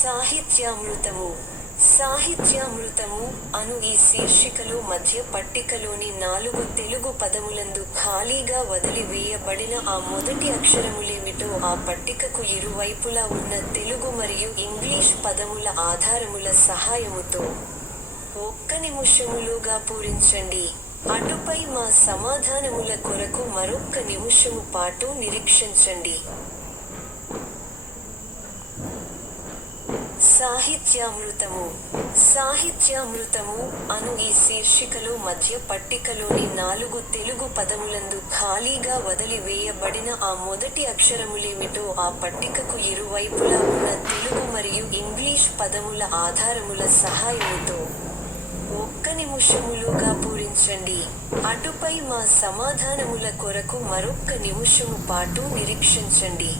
సాహిత్యామృతము. సాహిత్యామృతము అను ఈ శీర్షికలో మధ్య పట్టికలోని 4 తెలుగు పదములందు ఖాళీగా వదిలి వేయబడిన ఆ మొదటి అక్షరములేమిటో ఆ పట్టికకు ఇరువైపులా ఉన్న తెలుగు మరియు ఇంగ్లీష్ పదముల ఆధారముల సహాయముతో 1 నిమిషములోగా పూరించండి. అటుపై మా సమాధానముల కొరకు మరొక్క నిమిషము పాటు నిరీక్షించండి. సాహిత్యామృతము. సాహిత్యామృతము అను ఈ శీర్షికలో మధ్య పట్టికలోని 4 తెలుగు పదములందు ఖాళీగా వదిలి వేయబడిన ఆ మొదటి అక్షరములేమిటో ఆ పట్టికకు ఇరువైపులా ఉన్న తెలుగు మరియు ఇంగ్లీష్ పదముల ఆధారముల సహాయముతో 1 నిమిషములోగా పూరించండి. అటుపై మా సమాధానముల కొరకు మరొక్క నిమిషము పాటు నిరీక్షించండి.